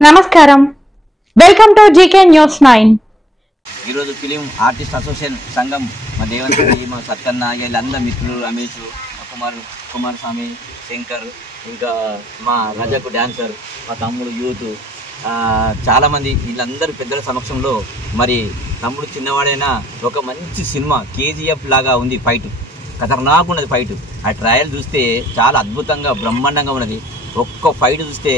నమస్కారం, welcome to GK news 9. ఈరోజు film artist association సంఘం మా దేవంతి, మా సత్తన్న, వీళ్ళందరూ మిత్రులు, రమేష్, కుమార్ స్వామి, శంకర్, ఇంకా మా రజకు డాన్సర్, మా తమ్ముడు యూత్, చాలామంది వీళ్ళందరూ పెద్దల సమక్షంలో మరి తమ్ముడు చిన్నవాడైనా ఒక మంచి సినిమా కేజీఎఫ్ లాగా ఉంది. ఫైట్ ఖతర్నాక్ ఉన్నది. ఫైట్ ఆ ట్రయల్ చూస్తే చాలా అద్భుతంగా బ్రహ్మాండంగా ఉన్నది. ఒక్క ఫైట్ చూస్తే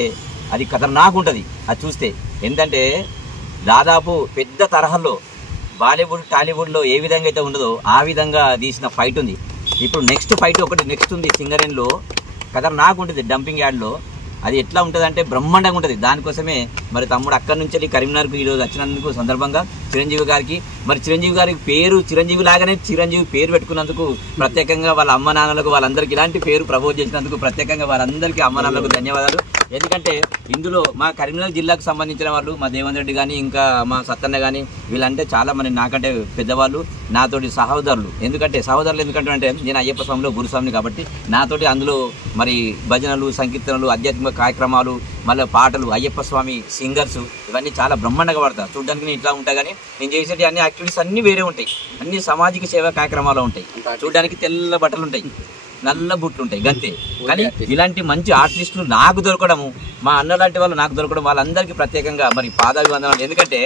అది ఖతర్నాక్ ఉంటుంది. అది చూస్తే ఏంటంటే దాదాపు పెద్ద తరహాలో బాలీవుడ్ టాలీవుడ్లో ఏ విధంగా అయితే ఉండదో ఆ విధంగా తీసిన ఫైట్ ఉంది. ఇప్పుడు నెక్స్ట్ ఫైట్ ఒకటి నెక్స్ట్ ఉంది సింగరేణిలో. ఖతర్నాక్ ఉంటుంది డంపింగ్ యార్డ్లో. అది ఎట్లా ఉంటుంది అంటే బ్రహ్మాండంగా ఉంటుంది. దానికోసమే మరి తమ్ముడు అక్కడి నుంచి కరీంనగర్కు ఈరోజు వచ్చినందుకు సందర్భంగా చిరంజీవి గారికి, మరి చిరంజీవి గారికి పేరు చిరంజీవి లాగానే చిరంజీవి పేరు పెట్టుకున్నందుకు ప్రత్యేకంగా వాళ్ళ అమ్మ నాన్నలకు, వాళ్ళందరికీ ఇలాంటి పేరు ప్రపోజ్ చేసినందుకు ప్రత్యేకంగా వాళ్ళందరికీ అమ్మ నాన్నలకు ధన్యవాదాలు. ఎందుకంటే ఇందులో మా కరీంనగర్ జిల్లాకు సంబంధించిన వాళ్ళు, మా దేవంత్ రెడ్డి కానీ, ఇంకా మా సత్తన్న కానీ, వీళ్ళంటే చాలా మంది నాకంటే పెద్దవాళ్ళు, నాతోటి సహోదరులు. ఎందుకంటే నేను అయ్యప్ప స్వామిలో గురుస్వామిని కాబట్టి నాతోటి అందులో మరి భజనలు, సంకీర్తనలు, ఆధ్యాత్మిక కార్యక్రమాలు, మళ్ళీ పాటలు, అయ్యప్ప స్వామి సింగర్స్, ఇవన్నీ చాలా బ్రహ్మాండంగా పడతారు. చూడడానికి నేను ఇట్లా ఉంటా కానీ నేను చేసేటి అన్ని యాక్టివిటీస్ అన్నీ వేరే ఉంటాయి. అన్ని సామాజిక సేవా కార్యక్రమాలు ఉంటాయి. చూడడానికి తెల్ల బట్టలు ఉంటాయి, నల్ల బుట్లు ఉంటాయి, గంతే. కానీ ఇలాంటి మంచి ఆర్టిస్టులు నాకు దొరకడము, మా అన్న లాంటి వాళ్ళు నాకు దొరకడం, వాళ్ళందరికీ ప్రత్యేకంగా మరి పాదాభివందనాలు. ఎందుకంటే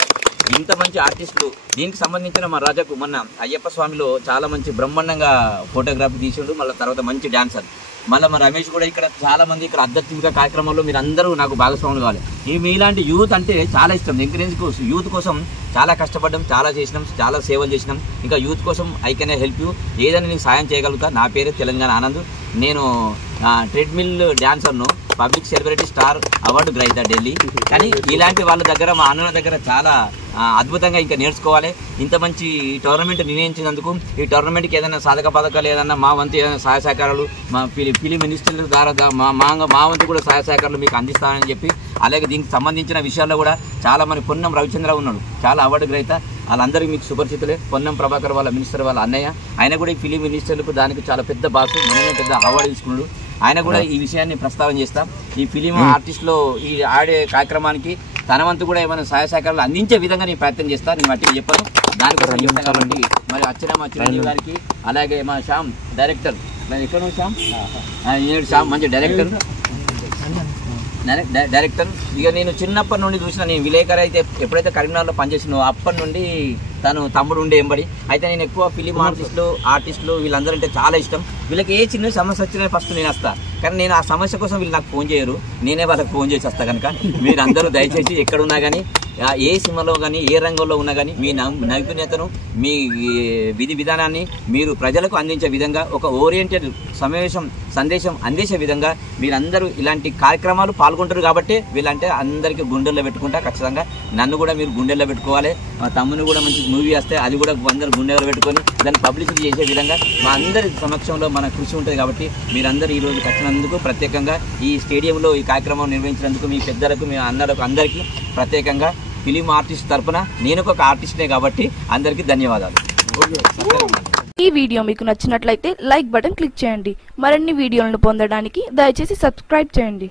ఇంత మంచి ఆర్టిస్టులు, దీనికి సంబంధించిన మా రాజాకు మొన్న అయ్యప్ప స్వామిలో చాలా మంచి బ్రహ్మాండంగా ఫోటోగ్రఫీ తీసిండు. మళ్ళీ తర్వాత మంచి డాన్సర్. మళ్ళీ మా రమేష్ కూడా ఇక్కడ చాలా మంది ఇక్కడ ఆధ్యాత్మిక కార్యక్రమాల్లో మీరు అందరూ నాకు భాగస్వాములు కావాలి. మీలాంటి యూత్ అంటే చాలా ఇష్టం. ఎంకరేజ్ కోసం, యూత్ కోసం చాలా కష్టపడ్డాం, చాలా చేసినాం, చాలా సేవలు చేసినాం. ఇంకా యూత్ కోసం ఐ కెన్ హెల్ప్ యూ, ఏదైనా నేను సాయం చేయగలుగుతా. నా పేరే తెలంగాణ ఆనంద్. నేను ట్రెడ్మిల్ డాన్సర్ను, పబ్లిక్ సెలబ్రిటీ స్టార్ అవార్డు గ్రహీత ఢిల్లీ. కానీ ఇలాంటి వాళ్ళ దగ్గర, మా అన్నల దగ్గర చాలా అద్భుతంగా ఇంకా నేర్చుకోవాలి. ఇంత మంచి టోర్నమెంట్ నిర్ణయించినందుకు, ఈ టోర్నమెంట్కి ఏదైనా సాధక పథకాలు, ఏదైనా మా వంతు ఏదైనా సహాయ సహకారాలు, మా ఫిలిం మినిస్టర్ ద్వారా మా వంతు కూడా సహాయ సహకారాలు మీకు అందిస్తానని చెప్పి, అలాగే దీనికి సంబంధించిన విషయాల్లో కూడా చాలా మంది, పొన్నం రవిచంద్ర ఉన్నాడు, చాలా అవార్డు గ్రహీత, వాళ్ళందరికీ మీకు సుపరిచితులే. పొన్నం ప్రభాకర్ వాళ్ళ మినిస్టర్, వాళ్ళ అన్నయ్య, ఆయన కూడా ఈ ఫిలిం మినిస్టర్లకు దానికి చాలా పెద్ద బాసు, మనమే పెద్ద అవార్డు తీసుకున్నాడు. ఆయన కూడా ఈ విషయాన్ని ప్రస్తావన చేస్తాం. ఈ ఫిలిం ఆర్టిస్ట్లో ఈ ఆడే కార్యక్రమానికి తన వంతు కూడా ఏమైనా సహాయ సహకారాలు అందించే విధంగా నేను ప్రయత్నం చేస్తాను. నేను మట్టికి చెప్పాను, దానికోసం చెప్తాను కాబట్టి. మరి వచ్చిన మా చిరంజీవి గారికి, అలాగే మా శ్యామ్ డైరెక్టర్, మరి ఎక్కడ శ్యామ్ మంచి డైరెక్టర్. ఇక నేను చిన్నప్పటి నుండి చూసిన, నేను విలేకరు అయితే ఎప్పుడైతే కరీంనగర్లో పనిచేసినో అప్పటి నుండి తను తమ్ముడు ఉండే ఎంబడి. అయితే నేను ఎక్కువ ఫిలిం ఆర్టిస్టులు వీళ్ళందరంటే చాలా ఇష్టం. వీళ్ళకి ఏ చిన్న సమస్య వచ్చినా ఫస్ట్ నేను వస్తా. కానీ నేను ఆ సమస్య కోసం వీళ్ళు నాకు ఫోన్ చేయరు, నేనే వాళ్ళకి ఫోన్ చేసి వస్తా. కనుక మీరందరూ దయచేసి ఎక్కడున్నా కానీ, ఏ సినిమాలో కానీ, ఏ రంగంలో ఉన్నా కానీ, మీ నైపుణ్యతను, మీ విధి విధానాన్ని మీరు ప్రజలకు అందించే విధంగా, ఒక ఓరియంటెడ్ సందేశం అందించే విధంగా మీరందరూ ఇలాంటి కార్యక్రమాలు పాల్గొంటారు. కాబట్టి వీళ్ళంటే అందరికీ గుండెల్లో పెట్టుకుంటా. ఖచ్చితంగా నన్ను కూడా మీరు గుండెల్లో పెట్టుకోవాలి. మా తమ్ముని కూడా మంచి మూవీ వస్తే అది కూడా అందరు గుండెల్లో పెట్టుకొని దాన్ని పబ్లిసిటీ చేసే విధంగా మా అందరి సమక్షంలో మన కృషి ఉంటుంది. కాబట్టి మీరందరూ ఈరోజు వచ్చినందుకు, ప్రత్యేకంగా ఈ స్టేడియంలో ఈ కార్యక్రమం నిర్వహించినందుకు మీ పెద్దలకు, మీ అన్నలకు అందరికీ ప్రత్యేకంగా ఫిలిం ఆర్టిస్ట్ తరఫున, నేను ఒక ఆర్టిస్ట్నే కాబట్టి అందరికీ ధన్యవాదాలు. ఈ వీడియో మీకు నచ్చినట్లయితే లైక్ బటన్ క్లిక్ చేయండి. మరిన్ని వీడియోలను పొందడానికి దయచేసి సబ్స్క్రైబ్ చేయండి.